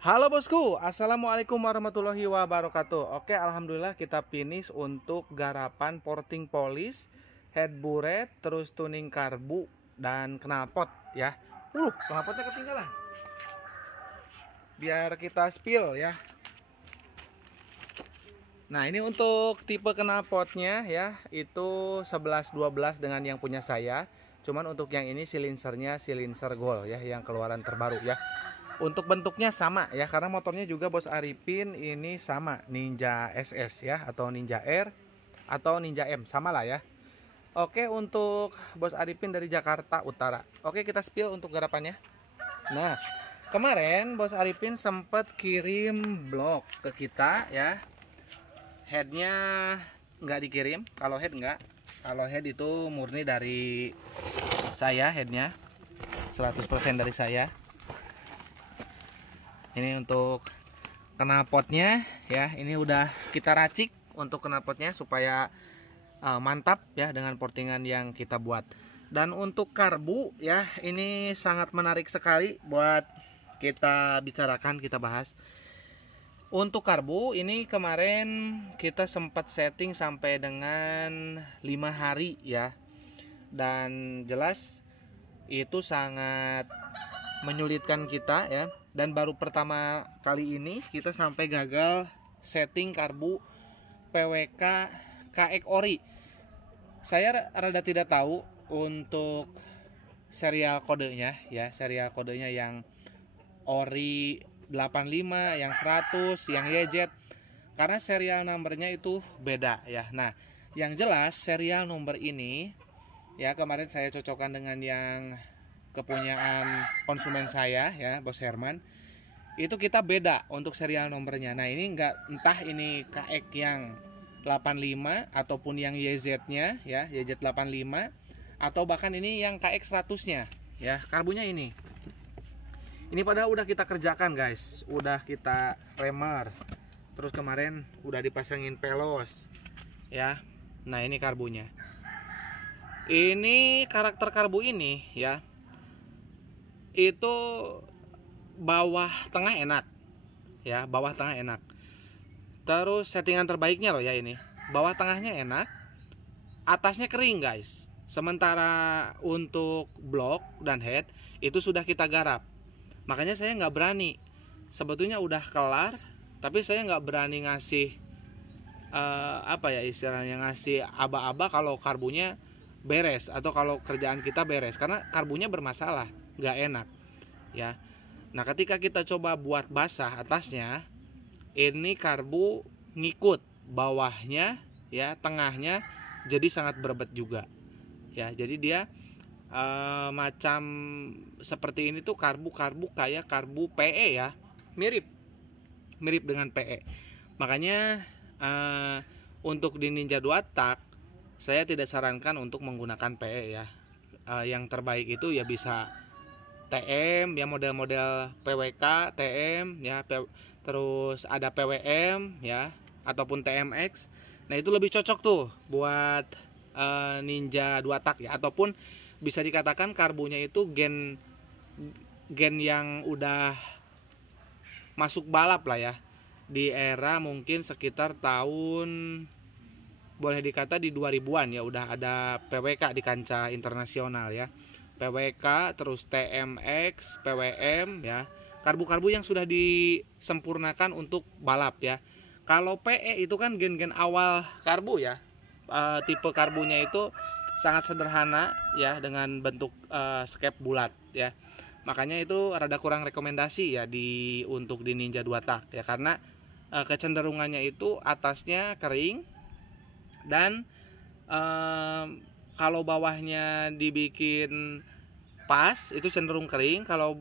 Halo bosku, assalamualaikum warahmatullahi wabarakatuh. Oke, alhamdulillah kita finish untuk garapan porting polish, head buret, terus tuning karbu dan knalpot ya. Knalpotnya ketinggalan. Biar kita spill ya. Nah, ini untuk tipe knalpotnya ya, itu 11-12 dengan yang punya saya. Cuman untuk yang ini silinsernya silinser gold ya, yang keluaran terbaru ya. Untuk bentuknya sama ya, karena motornya juga Bos Arifin ini sama, Ninja SS ya, atau Ninja R atau Ninja M, sama lah ya. Oke, untuk Bos Arifin dari Jakarta Utara. Oke, kita spill untuk garapannya. Nah, kemarin Bos Arifin sempat kirim blog ke kita ya. Headnya nggak dikirim, kalau head nggak. Kalau head itu murni dari saya, headnya 100% dari saya. Ini untuk knalpotnya ya, ini udah kita racik untuk knalpotnya supaya mantap ya dengan portingan yang kita buat. Dan untuk karbu ya, ini sangat menarik sekali buat kita bicarakan, kita bahas. Untuk karbu ini kemarin kita sempat setting sampai dengan 5 hari ya. Dan jelas itu sangat menyulitkan kita ya. Dan baru pertama kali ini kita sampai gagal setting karbu PWK KX Ori. Saya rada tidak tahu untuk serial kodenya ya, serial kodenya yang Ori 85, yang 100, yang YZ, karena serial numbernya itu beda ya. Nah, yang jelas serial number ini ya, kemarin saya cocokkan dengan yang kepunyaan konsumen saya ya, Bos Herman. Itu kita beda untuk serial nomornya. Nah, ini entah ini KX yang 85 ataupun yang YZ-nya ya, YZ 85, atau bahkan ini yang KX 100-nya ya. Karbunya ini padahal udah kita kerjakan guys, udah kita remer, terus kemarin udah dipasangin pelos ya. Nah, ini karbunya. Ini karakter karbu ini ya, itu bawah tengah enak ya, bawah tengah enak. Terus settingan terbaiknya loh ya, ini bawah tengahnya enak, atasnya kering guys. Sementara untuk blok dan head itu sudah kita garap, makanya saya nggak berani. Sebetulnya udah kelar, tapi saya nggak berani ngasih apa ya istilahnya, ngasih aba-aba kalau karbunya beres atau kalau kerjaan kita beres, karena karbunya bermasalah, nggak enak ya. Nah, ketika kita coba buat basah atasnya, ini karbu ngikut bawahnya ya, tengahnya jadi sangat berbet juga ya. Jadi dia macam seperti ini tuh karbu kayak karbu PE ya, mirip dengan PE. Makanya untuk di Ninja 2 tak saya tidak sarankan untuk menggunakan PE ya. Yang terbaik itu ya bisa TM ya, model-model PWK, TM ya, terus ada PWM ya, ataupun TMX. Nah, itu lebih cocok tuh buat Ninja 2 tak ya, ataupun bisa dikatakan karbunya itu gen yang udah masuk balap lah ya, di era mungkin sekitar tahun, boleh dikata di 2000-an ya, udah ada PWK di kancah internasional ya. PWK, terus TMX, PWM ya, karbu-karbu yang sudah disempurnakan untuk balap ya. Kalau PE itu kan gen-gen awal karbu ya, tipe karbunya itu sangat sederhana ya, dengan bentuk skep bulat ya. Makanya itu rada kurang rekomendasi ya untuk di Ninja 2 tak ya, karena kecenderungannya itu atasnya kering dan kalau bawahnya dibikin pas itu cenderung kering, kalau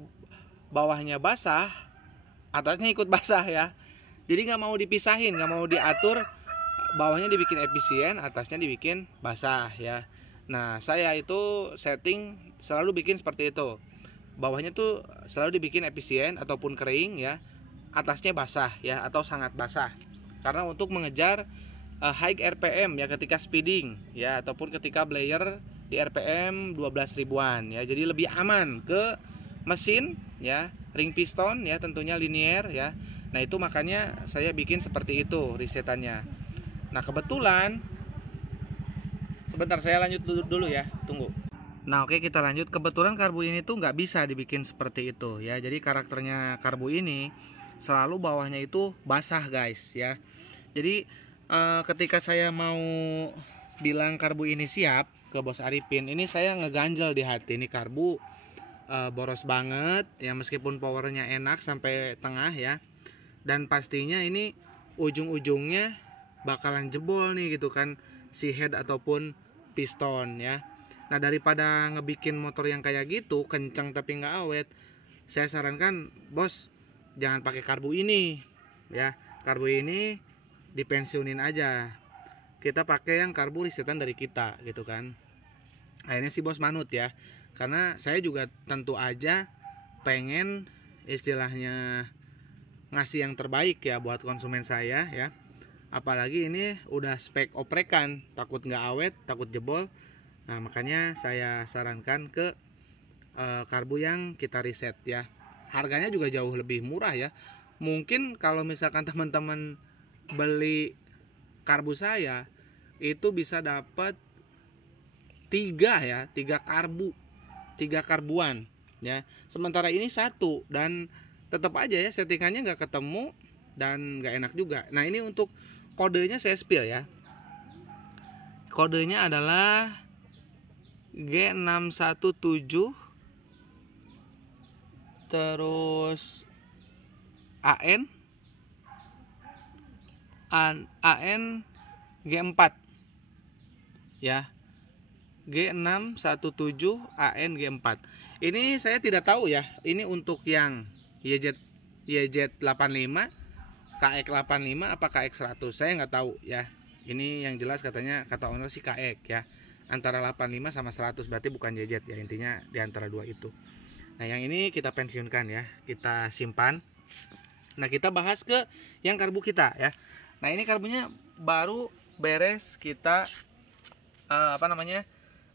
bawahnya basah atasnya ikut basah ya. Jadi nggak mau dipisahin, nggak mau diatur, bawahnya dibikin efisien, atasnya dibikin basah ya. Nah, saya itu setting selalu bikin seperti itu, bawahnya tuh selalu dibikin efisien ataupun kering ya, atasnya basah ya atau sangat basah, karena untuk mengejar high RPM ya ketika speeding ya, ataupun ketika player di RPM 12 ribuan ya. Jadi lebih aman ke mesin ya, ring piston ya, tentunya linear ya. Nah itu makanya saya bikin seperti itu risetannya. Nah kebetulan, sebentar saya lanjut dulu ya, tunggu. Nah oke, kita lanjut. Kebetulan karbu ini tuh nggak bisa dibikin seperti itu ya. Jadi karakternya karbu ini selalu bawahnya itu basah guys ya. Jadi ketika saya mau bilang karbu ini siap ke Bos Arifin, ini saya ngeganjel di hati. Ini karbu boros banget ya, meskipun powernya enak sampai tengah ya. Dan pastinya ini ujung-ujungnya bakalan jebol nih gitu kan, si head ataupun piston ya. Nah daripada ngebikin motor yang kayak gitu kencang tapi nggak awet, saya sarankan bos jangan pakai karbu ini ya. Karbu ini dipensiunin aja, kita pakai yang karbu risetan dari kita gitu kan. Akhirnya si bos manut ya, karena saya juga tentu aja pengen istilahnya ngasih yang terbaik ya buat konsumen saya ya. Apalagi ini udah spek oprekan, takut nggak awet, takut jebol. Nah makanya saya sarankan ke karbu yang kita riset ya. Harganya juga jauh lebih murah ya. Mungkin kalau misalkan teman-teman beli karbu saya itu bisa dapat 3 karbu, 3 karbuan ya. Sementara ini 1, dan tetap aja ya settingannya nggak ketemu dan nggak enak juga. Nah ini untuk kodenya saya spill ya. Kodenya adalah G617 terus AN G4 ya. G617 AN G4. Ini saya tidak tahu ya, ini untuk yang YZ85, KX85 apa KX100, saya nggak tahu ya. Ini yang jelas katanya, kata owner sih KX ya, antara 85 sama 100, berarti bukan YZ ya, intinya di antara dua itu. Nah yang ini kita pensiunkan ya, kita simpan. Nah kita bahas ke yang karbu kita ya. Nah ini karbunya baru beres kita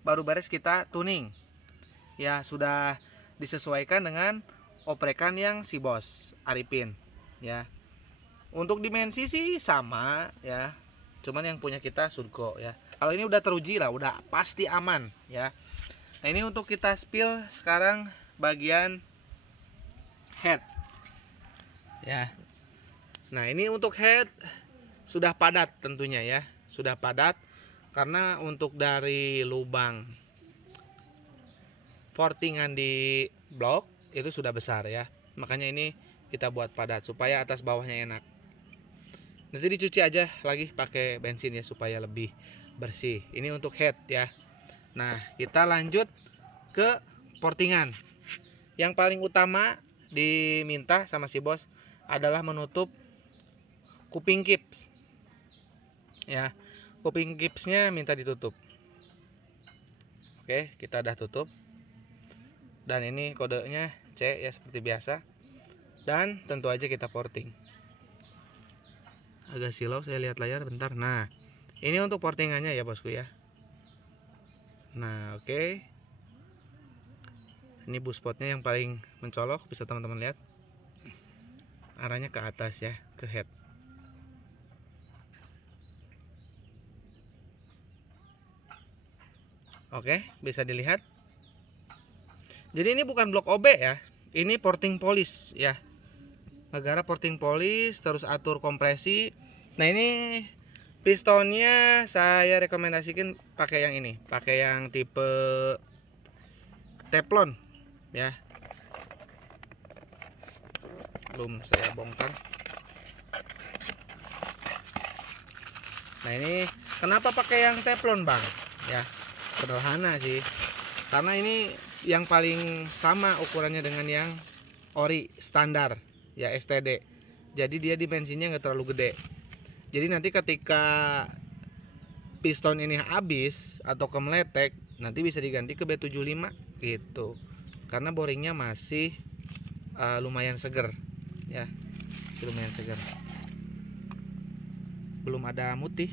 baru beres kita tuning ya, sudah disesuaikan dengan oprekan yang si Bos Arifin ya. Untuk dimensi sih sama ya, cuman yang punya kita Surgo ya. Kalau ini udah teruji lah, udah pasti aman ya. Nah ini untuk kita spill sekarang bagian head ya. Nah ini untuk head sudah padat tentunya ya, sudah padat karena untuk dari lubang fortingan di blok itu sudah besar ya. Makanya ini kita buat padat supaya atas bawahnya enak. Nanti dicuci aja lagi pakai bensin ya supaya lebih bersih. Ini untuk head ya. Nah kita lanjut ke portingan. Yang paling utama diminta sama si bos adalah menutup kuping kips ya. Kuping kipsnya minta ditutup. Oke, kita udah tutup. Dan ini kodenya C ya seperti biasa. Dan tentu aja kita porting. Agak silau saya lihat layar bentar. Nah, ini untuk portingannya ya bosku ya. Nah, oke. Ini buspotnya yang paling mencolok, bisa teman-teman lihat. Arahnya ke atas ya, ke head. Oke, bisa dilihat. Jadi ini bukan blok OB ya, ini porting polish ya. Negara porting polish, terus atur kompresi. Nah ini pistonnya saya rekomendasikan pakai yang ini, pakai yang tipe teflon ya. Belum saya bongkar. Nah ini kenapa pakai yang teflon bang? Ya sederhana sih, karena ini yang paling sama ukurannya dengan yang ori standar ya, STD. Jadi dia dimensinya nggak terlalu gede. Jadi nanti ketika piston ini habis atau kemeletek, nanti bisa diganti ke B75 gitu. Karena boringnya masih lumayan seger ya, lumayan seger. Belum ada mutih.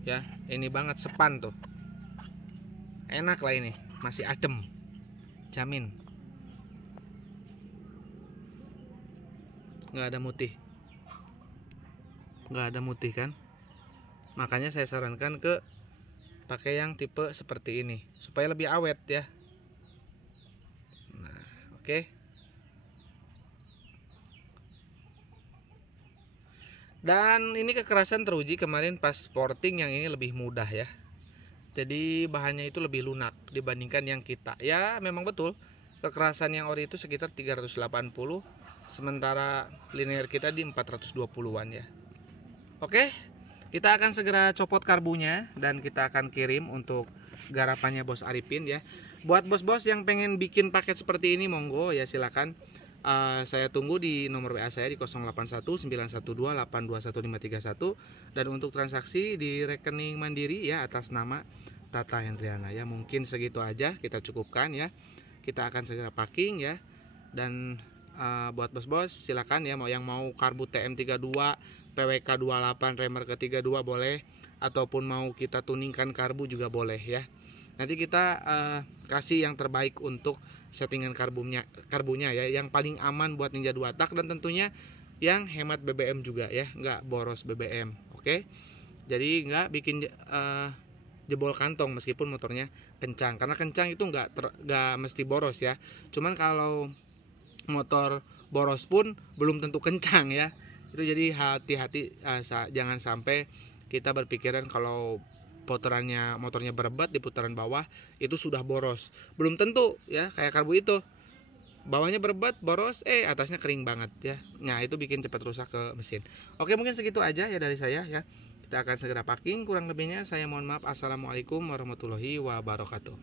Ya, ini banget sepan tuh. enak lah ini, masih adem, jamin. Nggak ada mutih kan, makanya saya sarankan ke pakai yang tipe seperti ini supaya lebih awet ya. Nah, oke. Dan ini kekerasan teruji kemarin pas sporting, yang ini lebih mudah ya. Jadi bahannya itu lebih lunak dibandingkan yang kita. Ya memang betul, kekerasan yang ori itu sekitar 380, sementara linear kita di 420-an ya. Oke, kita akan segera copot karbunya dan kita akan kirim untuk garapannya Bos Arifin ya. Buat bos-bos yang pengen bikin paket seperti ini, monggo ya silakan. Saya tunggu di nomor WA saya di 081912821531, dan untuk transaksi di rekening Mandiri ya atas nama Tata Hendriana ya. Mungkin segitu aja kita cukupkan ya. Kita akan segera packing ya. Dan buat bos-bos silakan ya, yang mau karbu TM32, PWK 28, remer ke 32 boleh, ataupun mau kita tuningkan karbu juga boleh ya. Nanti kita kasih yang terbaik untuk settingan karbunya ya, yang paling aman buat Ninja 2 tak, dan tentunya yang hemat BBM juga ya, nggak boros BBM. Oke, jadi nggak bikin jebol kantong meskipun motornya kencang, karena kencang itu nggak mesti boros ya. Cuman kalau motor boros pun belum tentu kencang ya. Itu jadi hati-hati, jangan sampai kita berpikiran kalau motornya berebat di putaran bawah itu sudah boros. Belum tentu ya, kayak karbu itu bawahnya berebat boros, atasnya kering banget ya. Nah itu bikin cepat rusak ke mesin. Oke, mungkin segitu aja ya dari saya ya. Kita akan segera packing, kurang lebihnya saya mohon maaf. Assalamualaikum warahmatullahi wabarakatuh.